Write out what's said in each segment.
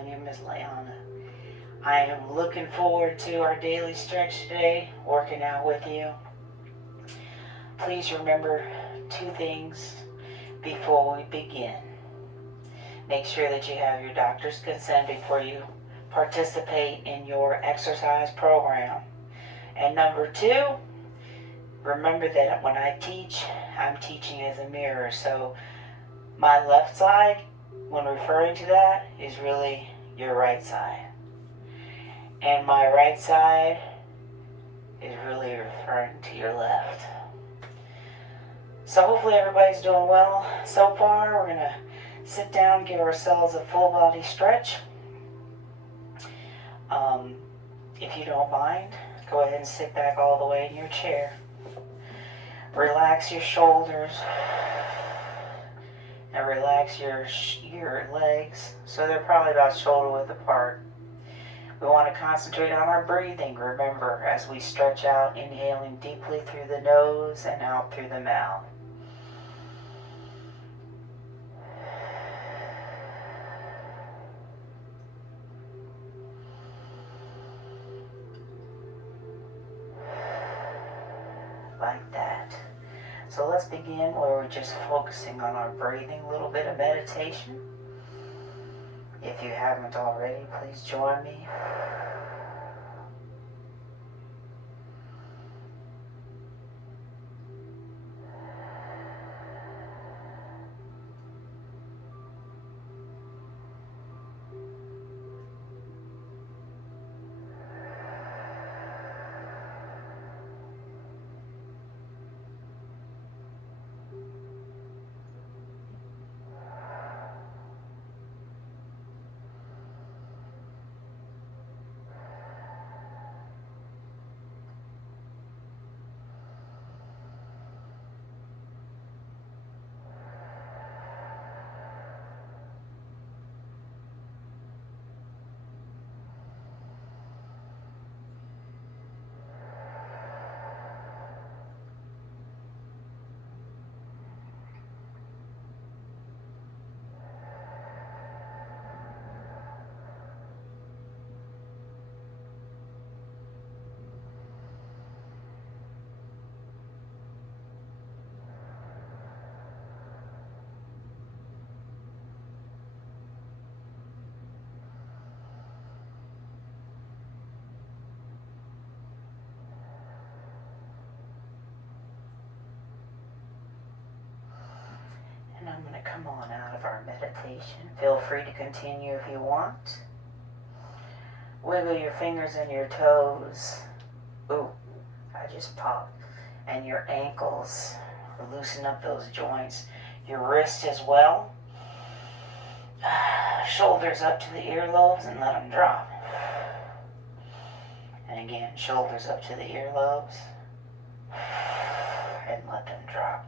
My name is Leona. I am looking forward to our daily stretch today, working out with you. Please remember 2 things before we begin. Make sure that you have your doctor's consent before you participate in your exercise program. And number 2, remember that when I teach, I'm teaching as a mirror. So my left side, when referring to that, is really your right side. And my right side is really referring to your left. So hopefully everybody's doing well so far. We're going to sit down, give ourselves a full body stretch. If you don't mind, go ahead and sit back all the way in your chair. Relax your shoulders and relax your legs, so they're probably about shoulder width apart. We want to concentrate on our breathing, remember, as we stretch out, inhaling deeply through the nose and out through the mouth. Like that. So let's begin where we're just focusing on our breathing, a little bit of meditation. If you haven't already, please join me. And I'm going to come on out of our meditation. Feel free to continue if you want. Wiggle your fingers and your toes. Ooh, I just popped. And your ankles. Loosen up those joints. Your wrist as well. Shoulders up to the earlobes and let them drop. And again, shoulders up to the earlobes. And let them drop.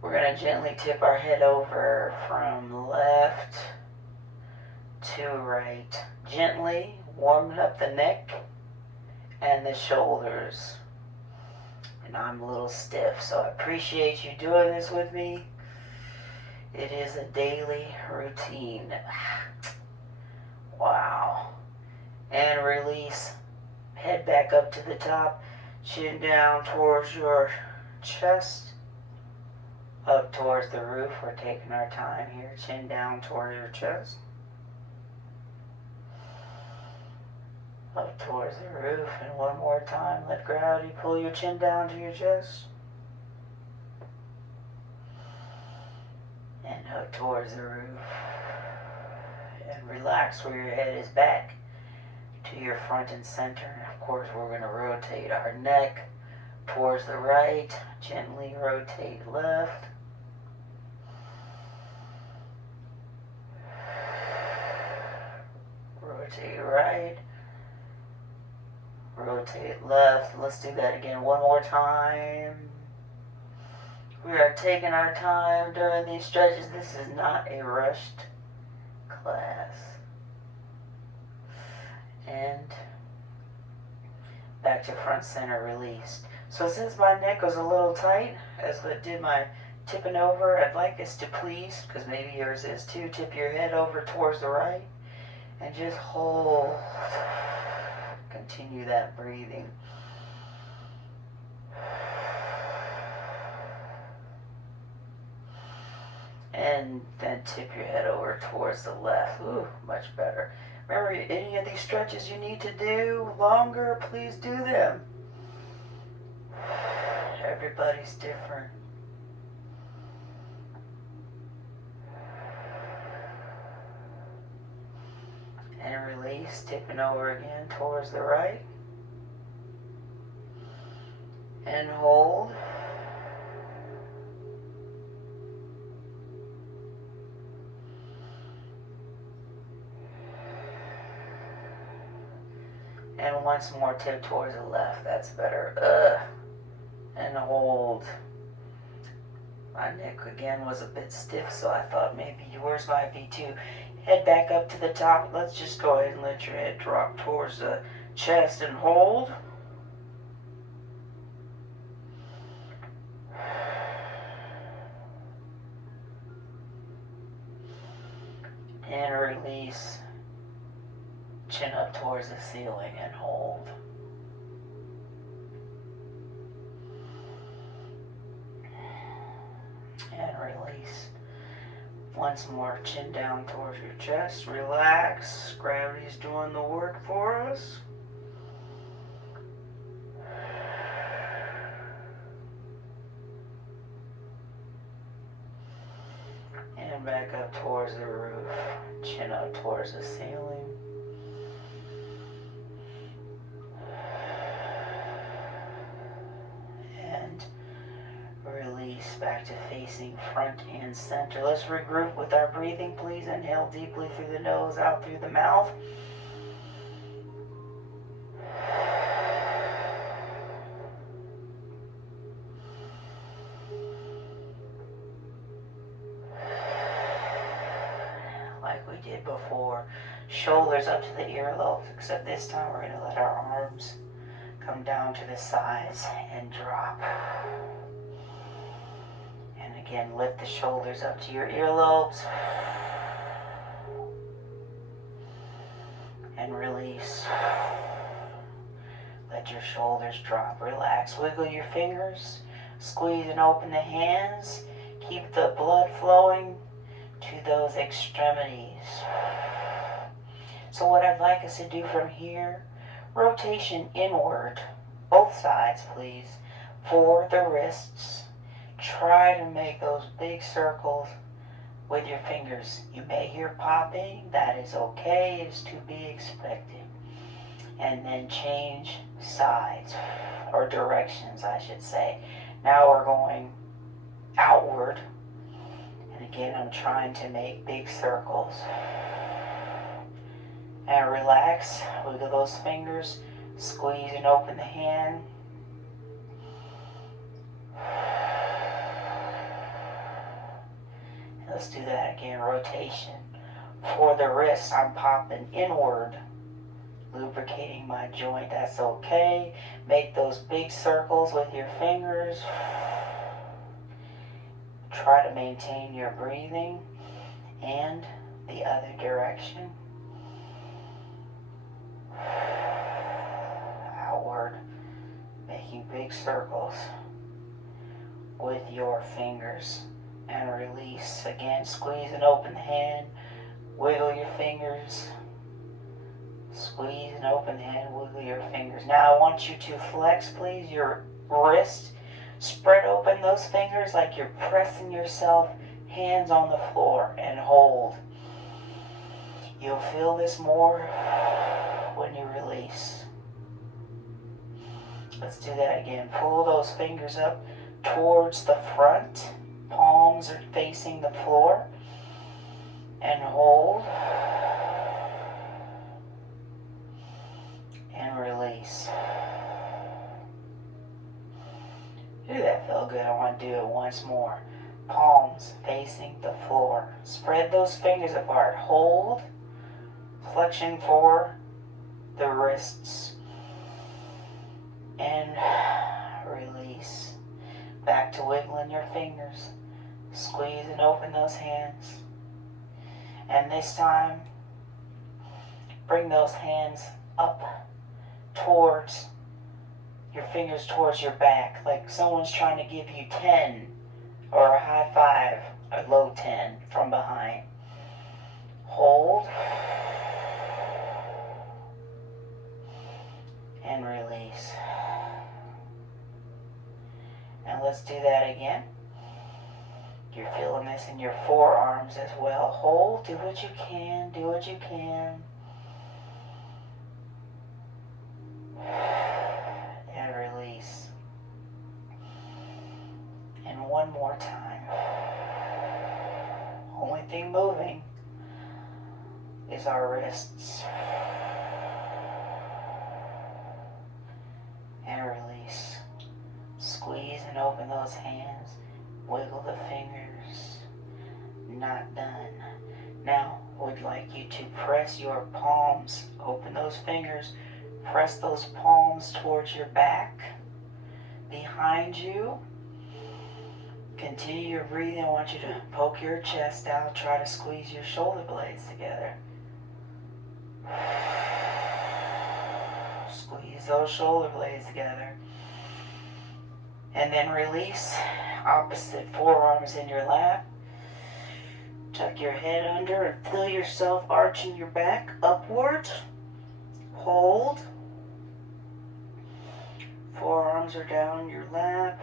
We're going to gently tip our head over from left to right. Gently warming up the neck and the shoulders. And I'm a little stiff, so I appreciate you doing this with me. It is a daily routine. Wow. And release. Head back up to the top. Chin down towards your chest. Up towards the roof. We're taking our time here. Chin down towards your chest. Up towards the roof. And one more time. Let gravity pull your chin down to your chest. And up towards the roof. And relax where your head is back to your front and center. Of course, we're going to rotate our neck towards the right. Gently rotate left. Rotate right. Rotate left. Let's do that again one more time. We are taking our time during these stretches. This is not a rushed class. And back to front center released. So since my neck was a little tight, as it did my tipping over. I'd like us to please, because maybe yours is too, tip your head over towards the right and just hold. Continue that breathing. And then tip your head over towards the left. Ooh, much better. Remember, any of these stretches you need to do longer, please do them. Everybody's different. And release, tipping over again towards the right. And hold. And once more, tip towards the left. That's better. And hold. My neck again was a bit stiff, so I thought maybe yours might be too. Head back up to the top. Let's just go ahead and let your head drop towards the chest and hold. And release. Chin up towards the ceiling and hold. And release. Once more, chin down towards your chest. Relax. Gravity's doing the work for us. And back up towards the roof. Chin up towards the ceiling. And release back to facing front and center. Let's regroup with our breathing, please. Inhale deeply through the nose, out through the mouth. Like we did before. Shoulders up to the earlobes, except this time we're going to let our arms come down to the sides and drop. And again, lift the shoulders up to your earlobes. And release. Let your shoulders drop. Relax. Wiggle your fingers. Squeeze and open the hands. Keep the blood flowing to those extremities. So what I'd like us to do from here, rotation inward, both sides please, for the wrists. Try to make those big circles with your fingers. You may hear popping, that is okay, it is to be expected. And then change sides, or directions I should say. Now we're going outward. And again, I'm trying to make big circles. And relax, wiggle those fingers, squeeze and open the hand. And let's do that again, rotation. For the wrists, I'm popping inward, lubricating my joint, that's okay. Make those big circles with your fingers. Try to maintain your breathing. And the other direction. Outward, making big circles with your fingers. And release. Again, squeeze and open the hand. Wiggle your fingers. Squeeze and open the hand. Wiggle your fingers. Now I want you to flex, please, your wrist. Spread open those fingers like you're pressing yourself. Hands on the floor and hold. You'll feel this more when you release. Let's do that again. Pull those fingers up towards the front. Palms are facing the floor. And hold. And release. Ooh, that felt good. I want to do it once more. Palms facing the floor. Spread those fingers apart. Hold. Flexion for the wrists. And release. Back to wiggling your fingers. Squeeze and open those hands. And this time, bring those hands up towards your fingers, towards your back, like someone's trying to give you 10 or a high five, a low 10 from behind. Hold and release. And let's do that again. You're feeling this in your forearms as well. Hold, do what you can, do what you can. And release. And one more time. Only thing moving is our wrists. And release. Squeeze and open those hands. Wiggle the fingers. Not done. Now, would like you to press your palms. Open those fingers. Press those palms towards your back. Behind you. Continue your breathing. I want you to poke your chest out. Try to squeeze your shoulder blades together. Squeeze those shoulder blades together. And then release. Opposite forearms in your lap. Tuck your head under and feel yourself arching your back upward. Hold. Forearms are down in your lap.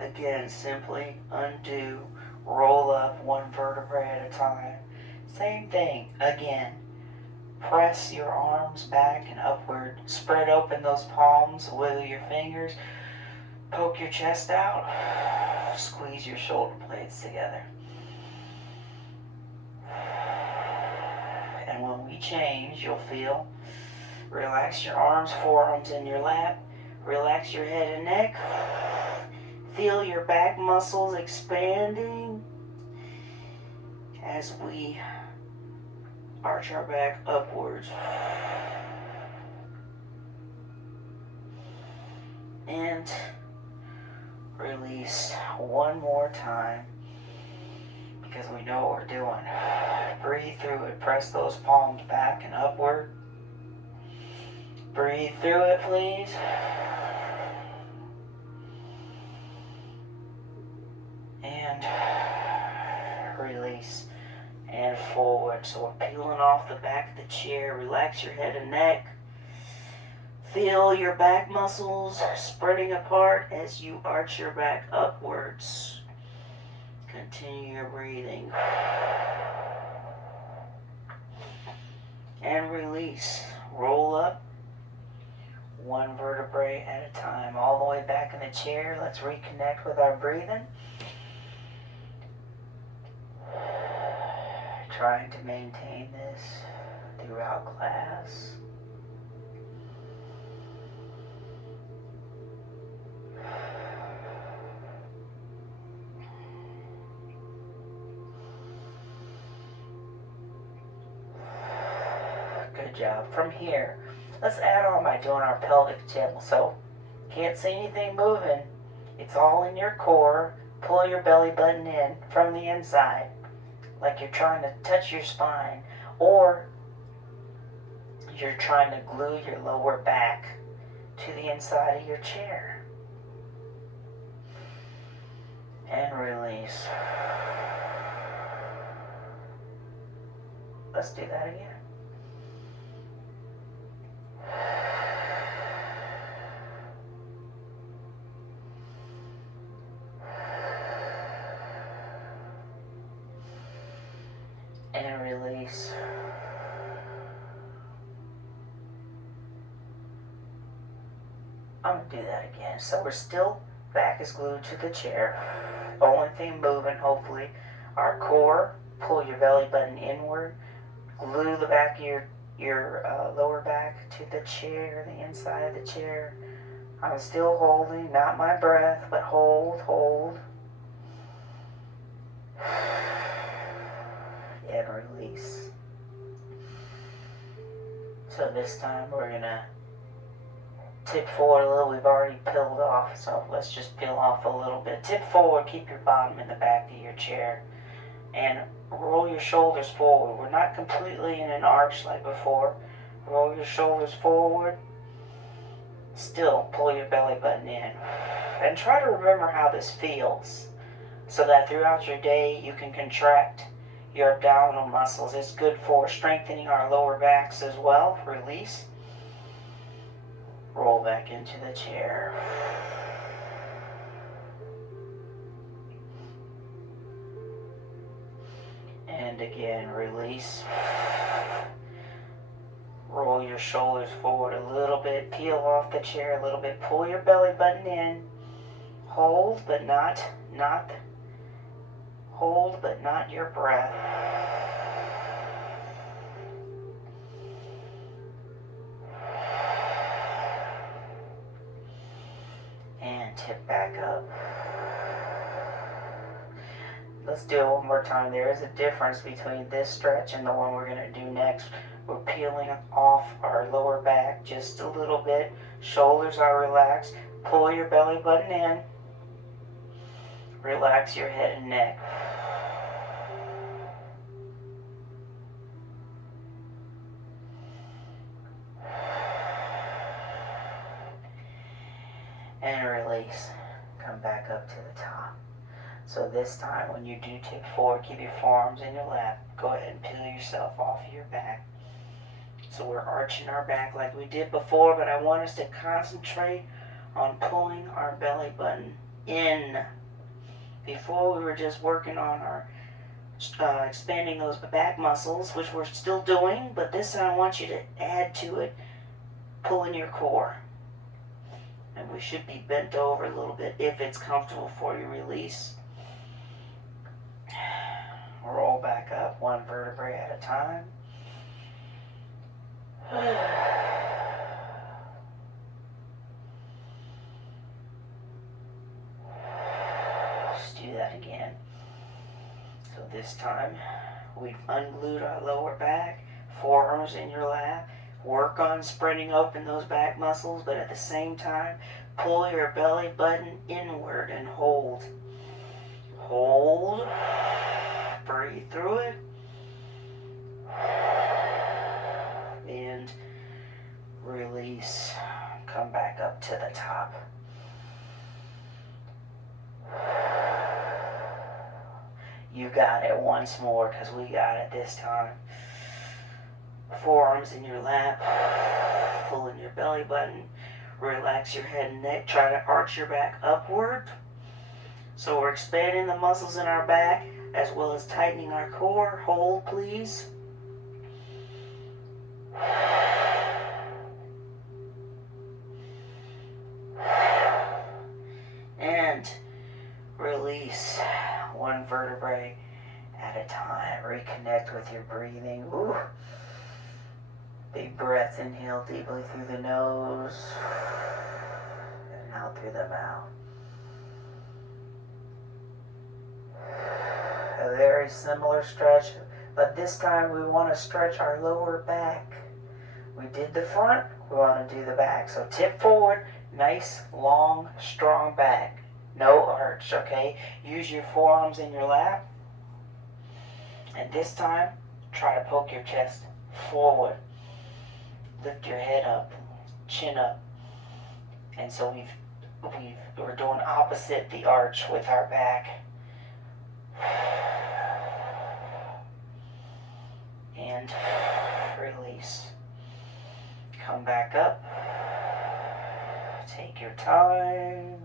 Again, simply undo, roll up one vertebrae at a time. Same thing, again. Press your arms back and upward. Spread open those palms, wiggle your fingers, poke your chest out, squeeze your shoulder blades together. And when we change, you'll feel, relax your arms, forearms in your lap, relax your head and neck. Feel your back muscles expanding as we arch our back upwards. And release one more time because we know what we're doing. Breathe through it. Press those palms back and upward. Breathe through it, please. And release. And forward. So we're peeling off the back of the chair. Relax your head and neck. Feel your back muscles spreading apart as you arch your back upwards. Continue your breathing. And release. Roll up. One vertebrae at a time. All the way back in the chair. Let's reconnect with our breathing. Trying to maintain this throughout class. Good job. From here, let's add on by doing our pelvic tilt. So, can't see anything moving. It's all in your core. Pull your belly button in from the inside, like you're trying to touch your spine, or you're trying to glue your lower back to the inside of your chair. And release. Let's do that again. And release. I'm going to do that again. So we're still, back is glued to the chair. Only thing moving, hopefully, our core. Pull your belly button inward. Glue the back of your lower back to the chair, the inside of the chair. I'm still holding, not my breath, but hold, hold. And release. So this time we're going to Tip forward a little. We've already peeled off, so let's just peel off a little bit. Tip forward, keep your bottom in the back of your chair, and roll your shoulders forward. We're not completely in an arch like before. Roll your shoulders forward. Still pull your belly button in. And try to remember how this feels, so that throughout your day you can contract your abdominal muscles. It's good for strengthening our lower backs as well. Release. Roll back into the chair. And again, release. Roll your shoulders forward a little bit. Peel off the chair a little bit. Pull your belly button in. Hold, but not your breath. And tip back up. Let's do it one more time. There is a difference between this stretch and the one we're going to do next. We're peeling off our lower back just a little bit. Shoulders are relaxed. Pull your belly button in. Relax your head and neck. And release. Come back up to the top. So this time when you do tip forward, keep your forearms in your lap. Go ahead and peel yourself off your back. So we're arching our back like we did before, but I want us to concentrate on pulling our belly button in. Before we were just working on our expanding those back muscles, which we're still doing, but this time I want you to add to it, pulling your core. And we should be bent over a little bit if it's comfortable for you. Release. Roll back up one vertebrae at a time. Let's do that again. So this time we've unglued our lower back, forearms in your lap. Work on spreading open those back muscles, but at the same time, pull your belly button inward and hold. Hold. Breathe through it. And release. Come back up to the top. You got it once more, because we got it this time. Forearms in your lap, pulling your belly button, relax your head and neck, try to arch your back upward. So we're expanding the muscles in our back as well as tightening our core. Hold, please. And release one vertebrae at a time. Reconnect with your breathing. Ooh. Big breath, inhale deeply through the nose and out through the mouth. A very similar stretch, but this time we want to stretch our lower back. We did the front, we want to do the back. So tip forward, nice, long, strong back. No arch, okay? Use your forearms in your lap. And this time, try to poke your chest forward. Lift your head up, chin up. And so we're doing opposite the arch with our back. And release. Come back up. Take your time.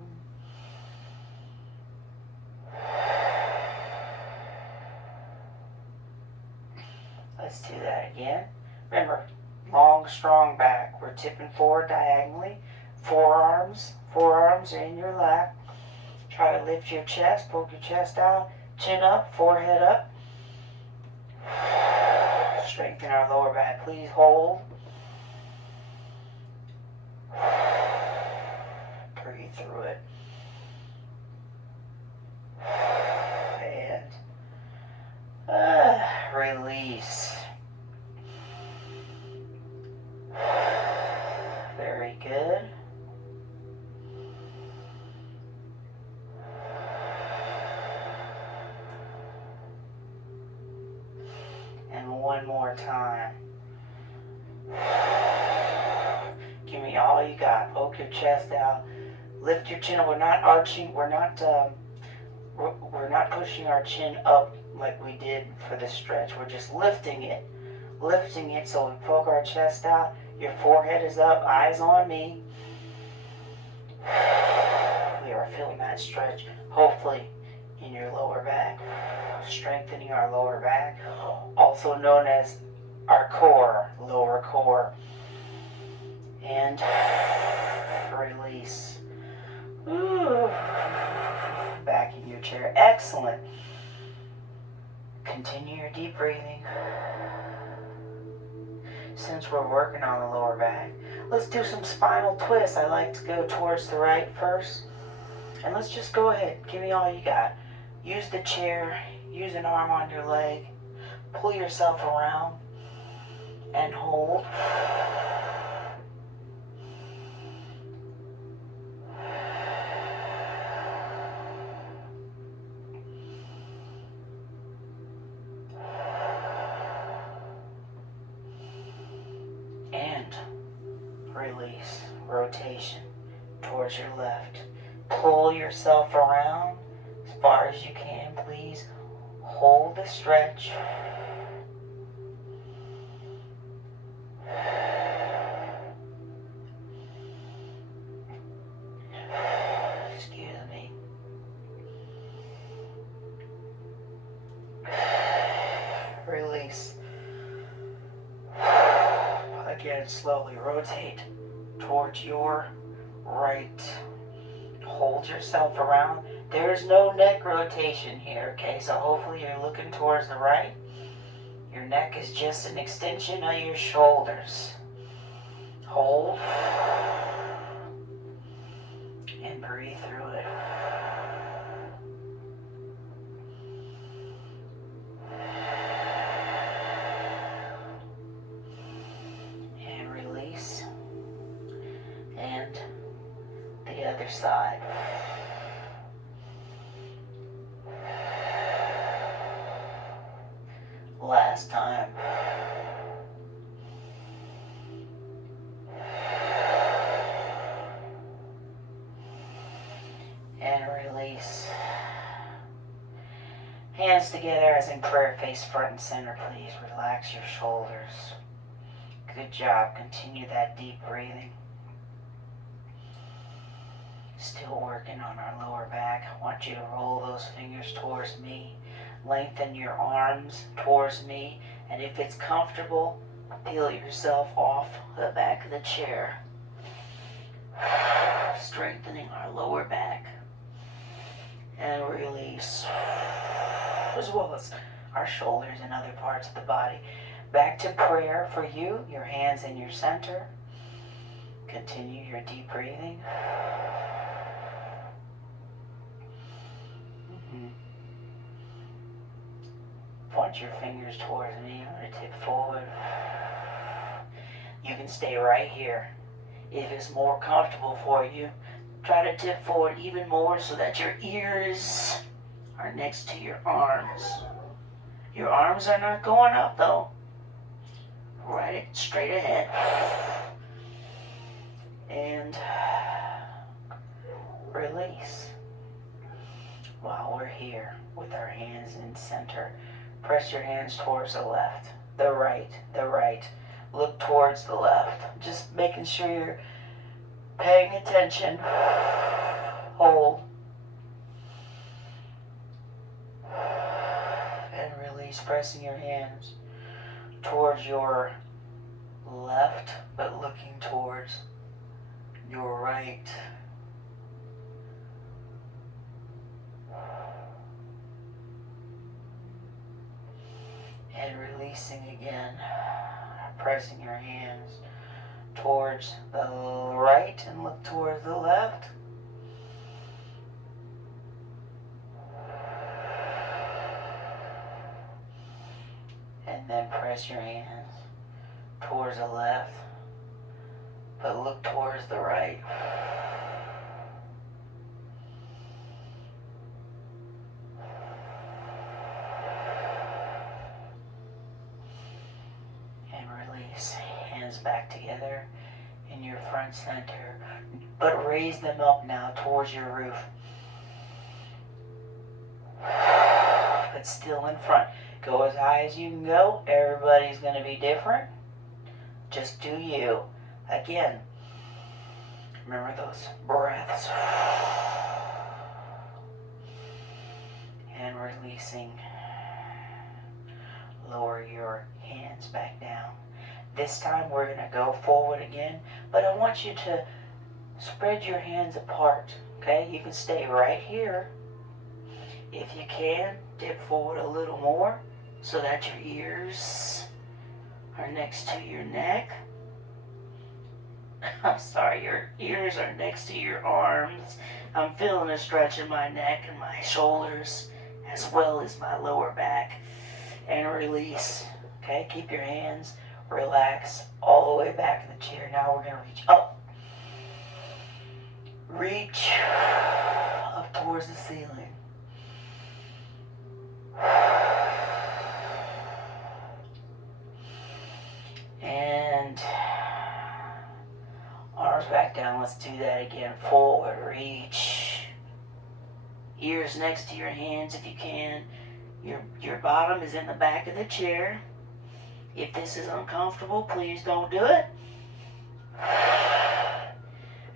Let's do that again. Remember, long, strong back. We're tipping forward diagonally. Forearms are in your lap. Try to lift your chest, poke your chest out, chin up, forehead up. Strengthen our lower back. Please hold. Breathe through it. And release. Very good. one more time. Give me all you got. Poke your chest out. Lift your chin. We're not arching. We're not pushing our chin up like we did for the stretch. We're just lifting it. Lifting it so we poke our chest out. Your forehead is up. Eyes on me. We are feeling that stretch, hopefully, in your lower back. Strengthening our lower back, also known as our core, lower core. And release. Ooh. Back in your chair. Excellent. Continue your deep breathing. Since we're working on the lower back, let's do some spinal twists. I like to go towards the right first. And let's just go ahead. Give me all you got. Use the chair. Use an arm on your leg. Pull yourself around and hold. And release. Rotation towards your left. Pull yourself around as far as you can, please. Hold the stretch. Excuse me. Release. Again, slowly rotate towards your right. Hold yourself around. There's no neck rotation here, okay? So hopefully you're looking towards the right. Your neck is just an extension of your shoulders. Hold. And breathe through it. And release. And the other side. Last time. And release. Hands together as in prayer, face front and center, please. Relax your shoulders. Good job. Continue that deep breathing. Still working on our lower back. I want you to roll those fingers towards me. Lengthen your arms towards me. And if it's comfortable, peel yourself off the back of the chair. Strengthening our lower back. And release. As well as our shoulders and other parts of the body. Back to prayer for you. Your hands in your center. Continue your deep breathing. Point your fingers towards me. I'm going to tip forward. You can stay right here. If it's more comfortable for you, try to tip forward even more so that your ears are next to your arms. Your arms are not going up though. Right straight ahead. And release. While we're here with our hands in center, press your hands towards the left, the right. Look towards the left. Just making sure you're paying attention. Hold. And release, pressing your hands towards your left, but looking towards your right. And releasing again, pressing your hands towards the right and look towards the left. And then press your hands towards the left, but look towards the right. back together in your front center. But raise them up now towards your roof. But still in front. Go as high as you can go. Everybody's going to be different. Just do you. Again, remember those breaths. And releasing. Lower your hands back down. This time we're going to go forward again, but I want you to spread your hands apart. Okay, you can stay right here. If you can, dip forward a little more so that your ears are next to your neck. I'm sorry, your ears are next to your arms. I'm feeling a stretch in my neck and my shoulders as well as my lower back. And release. Okay, keep your hands relaxed all the way back in the chair. Now we're going to reach up. Reach up towards the ceiling. And arms back down. Let's do that again. Forward, reach. Ears next to your hands if you can. Your bottom is in the back of the chair. If this is uncomfortable, please don't do it.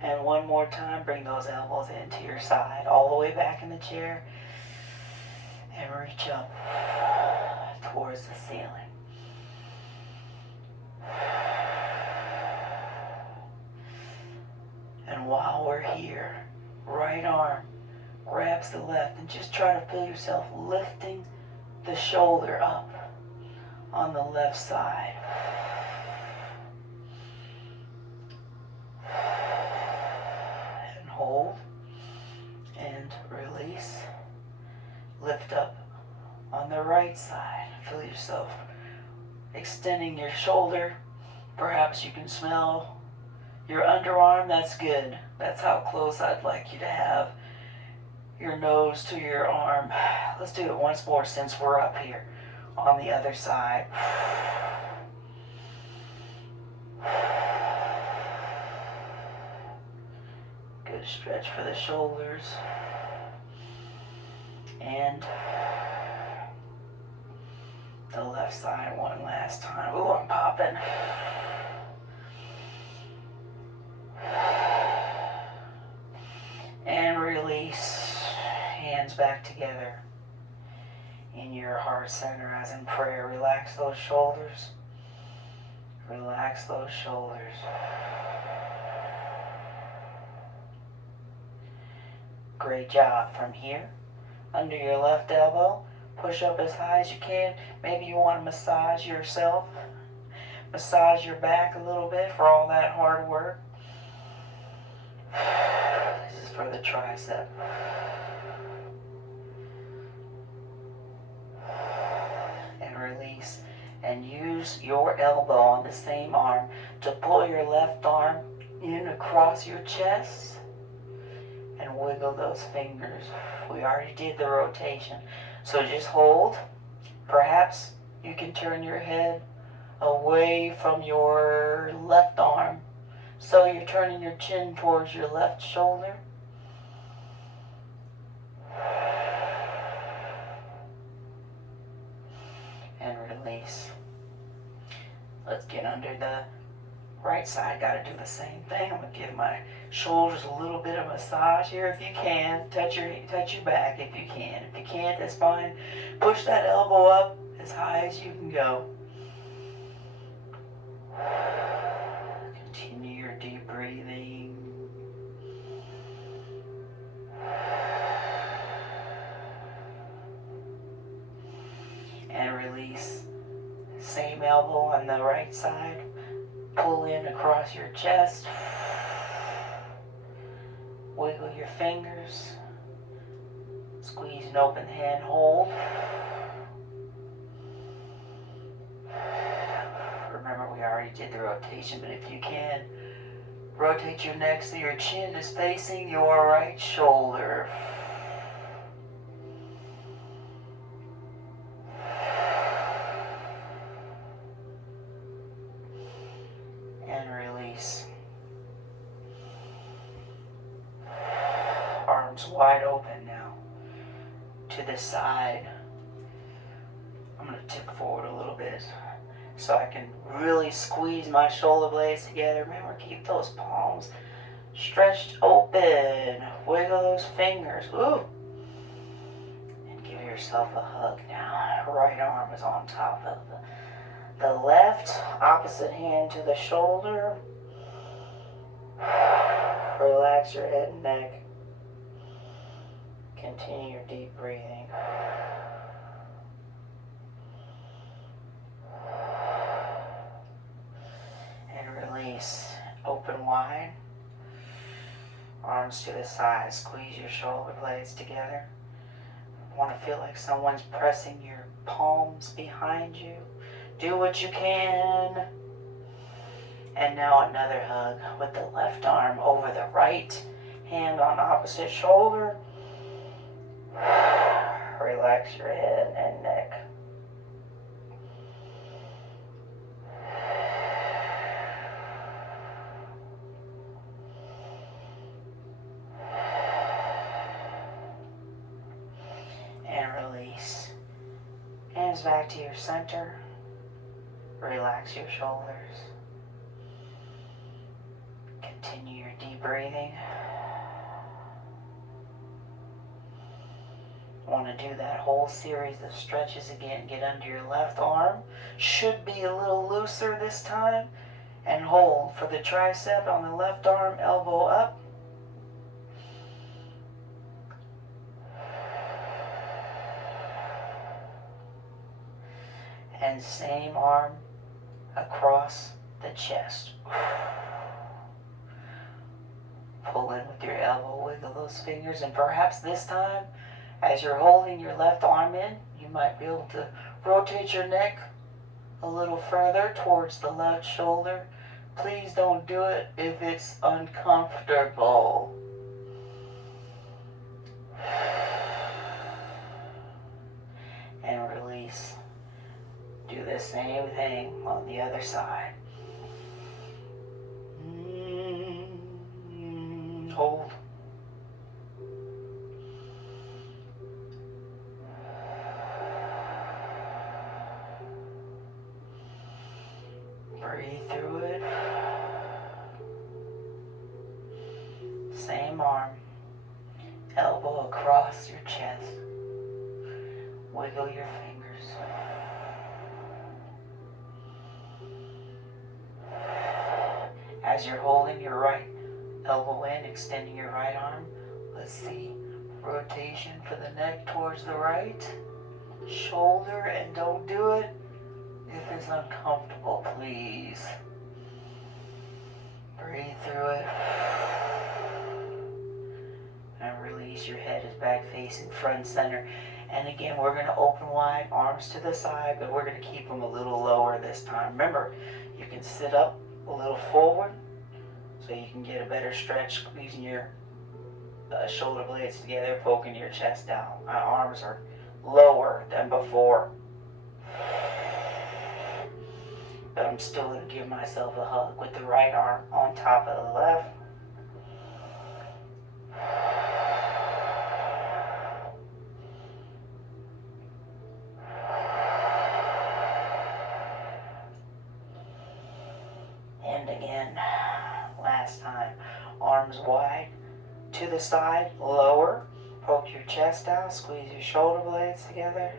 And one more time, bring those elbows into your side, all the way back in the chair. And reach up towards the ceiling. And while we're here, right arm grabs the left and just try to feel yourself lifting the shoulder up on the left side. And hold and release. Lift up on the right side. Feel yourself extending your shoulder. Perhaps you can smell your underarm. That's good. That's how close I'd like you to have your nose to your arm. Let's do it once more since we're up here on the other side. Good stretch for the shoulders. And the left side one last time. Ooh, I'm popping. And release. Hands back together in your heart center as in prayer. Relax those shoulders. Relax those shoulders. Great job. From here, under your left elbow, push up as high as you can. Maybe you want to massage yourself. Massage your back a little bit for all that hard work. This is for the tricep. Release and use your elbow on the same arm to pull your left arm in across your chest and wiggle those fingers. We already did the rotation, so just hold. Perhaps you can turn your head away from your left arm so you're turning your chin towards your left shoulder. And release. Let's get under the right side. Got to do the same thing. I'm going to give my shoulders a little bit of massage here if you can. Touch your back if you can. If you can't, that's fine. Push that elbow up as high as you can go. Continue your deep breathing. And release. Same elbow on the right side. Pull in across your chest. Wiggle your fingers. Squeeze an open hand. Hold. Remember, we already did the rotation, but if you can, rotate your neck so your chin is facing your right shoulder. wide open now. To the side. I'm going to tip forward a little bit so I can really squeeze my shoulder blades together. Remember, keep those palms stretched open. Wiggle those fingers. Ooh. And give yourself a hug now. Right arm is on top of the left. Opposite hand to the shoulder. Relax your head and neck. Continue your deep breathing. And release. Open wide. Arms to the side. Squeeze your shoulder blades together. Want to feel like someone's pressing your palms behind you. Do what you can. And now another hug with the left arm over the right. Hand on opposite shoulder. Relax your head and neck. And release. Hands back to your center. Relax your shoulders. Continue your deep breathing. Want to do that whole series of stretches again. Get under your left arm. Should be a little looser this time. And hold for the tricep on the left arm, elbow up. And same arm across the chest. Pull in with your elbow, wiggle those fingers, and perhaps this time, as you're holding your left arm in, you might be able to rotate your neck a little further towards the left shoulder. Please don't do it if it's uncomfortable. And release. Do the same thing on the other side. Hold. Breathe through it. Same arm. Elbow across your chest. Wiggle your fingers. As you're holding your right elbow in, extending your right arm, let's see. Rotation for the neck towards the right shoulder, and don't do it if it's uncomfortable, please. Breathe through it. And release. Your head is back facing front center. And again, we're going to open wide, arms to the side, but we're going to keep them a little lower this time. Remember, you can sit up a little forward so you can get a better stretch, squeezing your shoulder blades together, poking your chest out. My arms are lower than before. But I'm still going to give myself a hug with the right arm on top of the left. And again, last time, arms wide to the side, lower, poke your chest out, squeeze your shoulder blades together.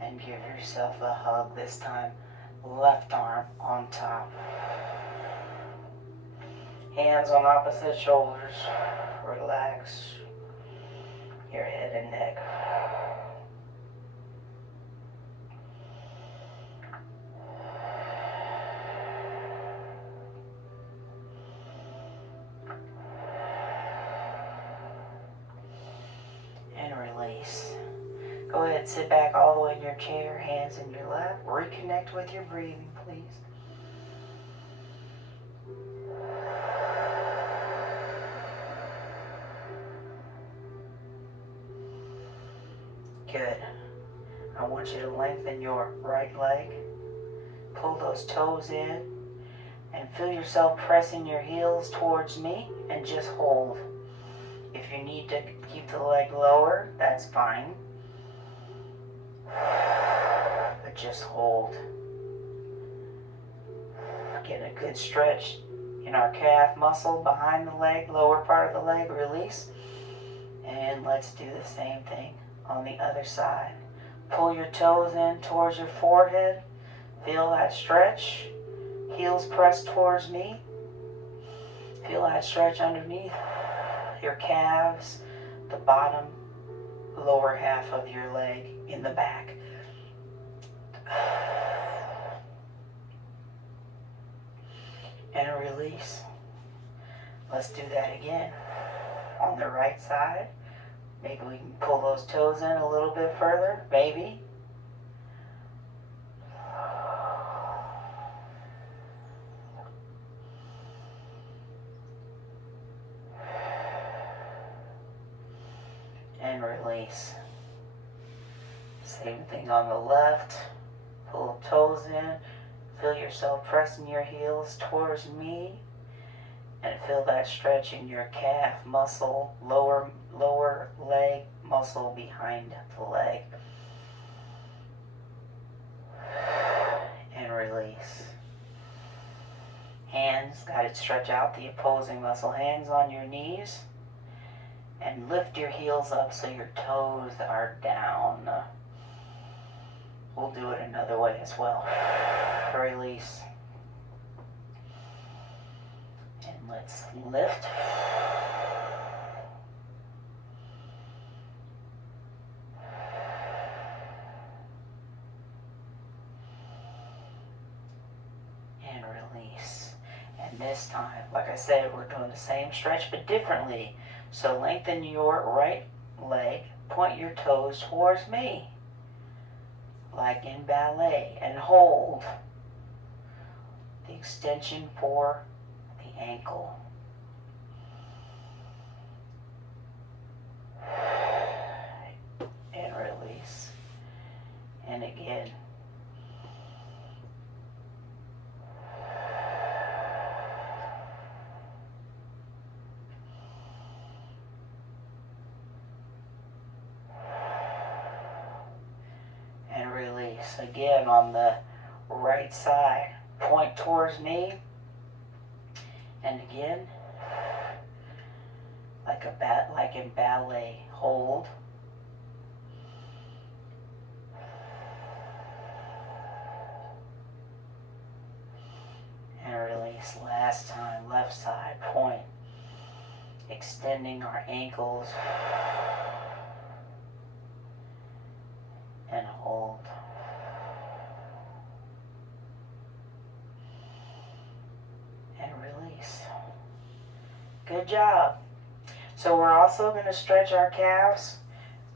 And give yourself a hug this time, left arm on top. Hands on opposite shoulders. Relax your head and neck. And release. Go ahead, sit back all the way in your chair, hands in your lap. Reconnect with your breathing, please. Good. I want you to lengthen your right leg. Pull those toes in and feel yourself pressing your heels towards me and just hold. If you need to keep the leg lower, that's fine. But just hold. Get a good stretch in our calf muscle behind the leg, lower part of the leg, release. And let's do the same thing on the other side. Pull your toes in towards your forehead. Feel that stretch. Heels pressed towards me. Feel that stretch underneath your calves, the bottom, lower half of your leg in the back. And release. Let's do that again. On the right side, maybe we can pull those toes in a little bit further, maybe. And release. Same thing on the left. Pull the toes in. Feel yourself pressing your heels towards me. And feel that stretch in your calf muscle, lower leg muscle behind the leg. And release. Hands, got to stretch out the opposing muscle. Hands on your knees. And lift your heels up so your toes are down. We'll do it another way as well. Release. And let's lift. And release. And this time, like I said, we're doing the same stretch but differently. So lengthen your right leg, point your toes towards me, like in ballet, and hold the extension for the ankle. And release. And again. Again on the right side, point towards me, and again, like in ballet, hold, and release. Last time, left side, point, extending our ankles, and hold. Good job. So we're also going to stretch our calves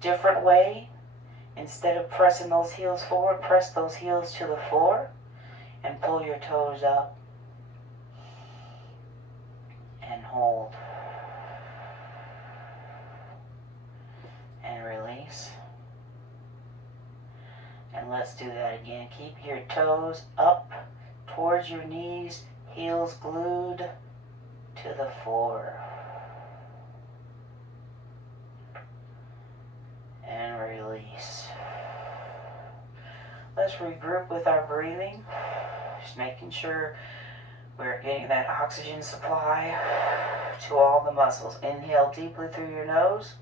different way. Instead of pressing those heels forward, press those heels to the floor and pull your toes up and hold. And release. And let's do that again. Keep your toes up towards your knees, heels glued to the floor. And release. Let's regroup with our breathing. Just making sure we're getting that oxygen supply to all the muscles. Inhale deeply through your nose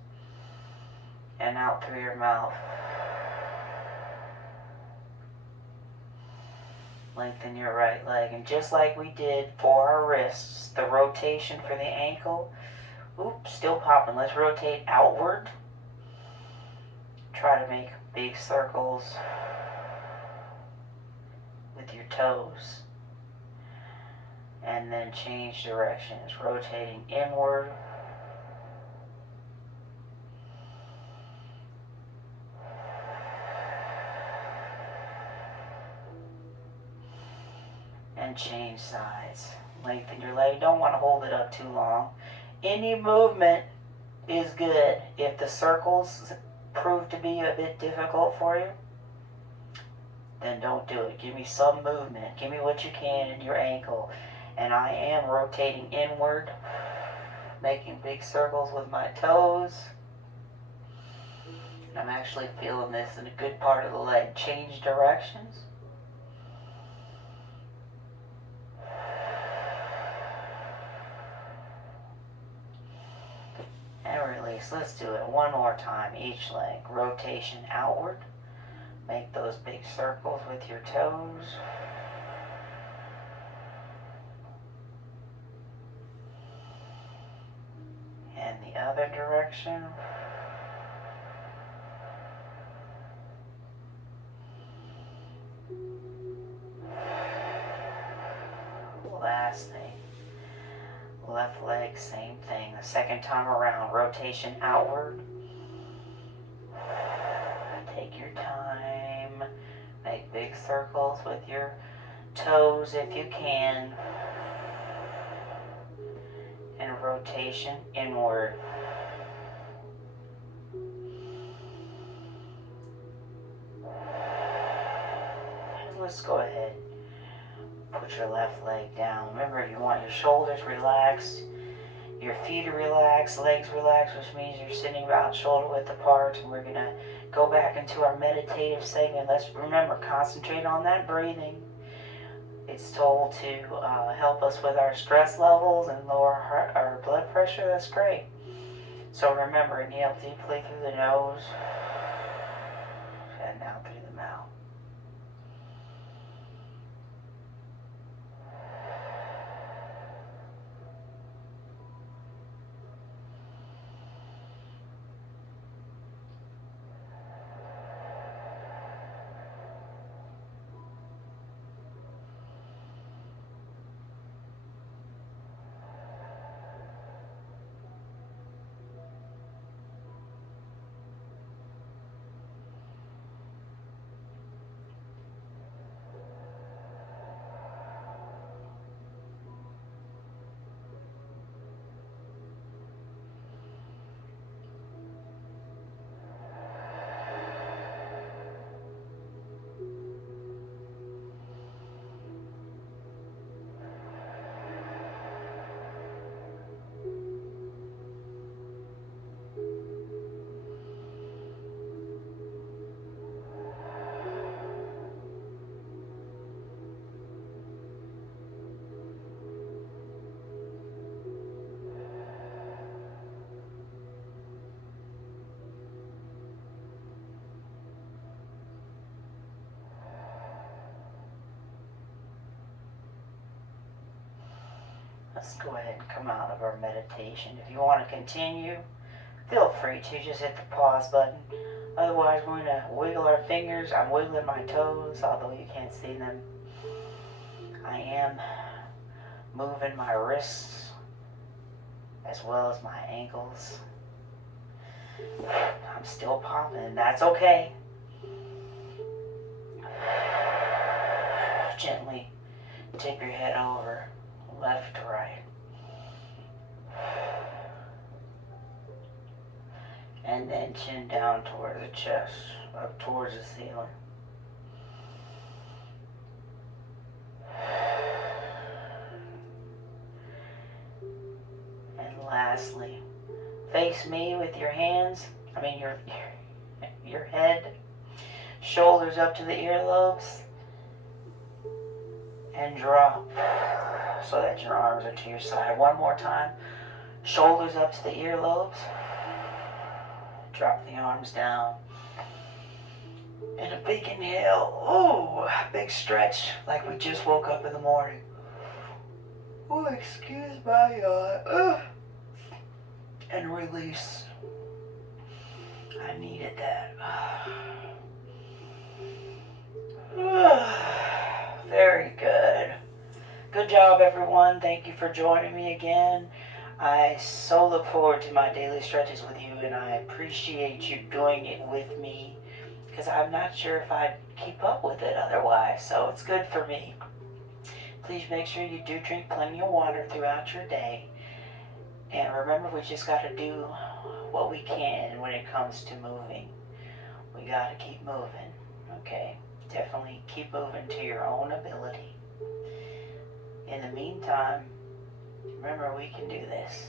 and out through your mouth. Lengthen your right leg. And just like we did for our wrists, the rotation for the ankle, still popping. Let's rotate outward. Try to make big circles with your toes. And then change directions, rotating inward. And change sides. Lengthen your leg. Don't want to hold it up too long. Any movement is good. If the circles prove to be a bit difficult for you, then don't do it. Give me some movement. Give me what you can in your ankle. And I am rotating inward, making big circles with my toes. And I'm actually feeling this in a good part of the leg. Change directions. And release. Let's do it one more time. Each leg. Rotation outward. Make those big circles with your toes. And the other direction. Last thing. Left leg, same thing. The second time around, rotation outward. Take your time. Make big circles with your toes if you can. And rotation inward. And let's go ahead. Put your left leg down. Remember, you want your shoulders relaxed, your feet are relaxed, legs relaxed, which means you're sitting about shoulder width apart. And we're going to go back into our meditative segment. Let's remember, concentrate on that breathing. It's told to help us with our stress levels and lower our blood pressure. That's great. So remember, inhale deeply through the nose and out through the mouth. Let's go ahead and come out of our meditation. If you want to continue, feel free to just hit the pause button. Otherwise, we're going to wiggle our fingers. I'm wiggling my toes, although you can't see them. I am moving my wrists as well as my ankles. I'm still popping, and that's okay. Gently tip your head over, left to right. And then chin down towards the chest, up towards the ceiling. And lastly, face me with your hands, your head, shoulders up to the earlobes, and drop so that your arms are to your side. One more time, shoulders up to the earlobes, drop the arms down, and a big inhale. Ooh, big stretch like we just woke up in the morning. Oh, excuse my yawn. And release. I needed that. Very good. Good job, everyone. Thank you for joining me again. I so look forward to my daily stretches with you, and I appreciate you doing it with me because I'm not sure if I'd keep up with it otherwise, so it's good for me. Please make sure you do drink plenty of water throughout your day. And remember, we just got to do what we can when it comes to moving. We got to keep moving, okay? Definitely keep moving to your own ability. In the meantime, remember, we can do this.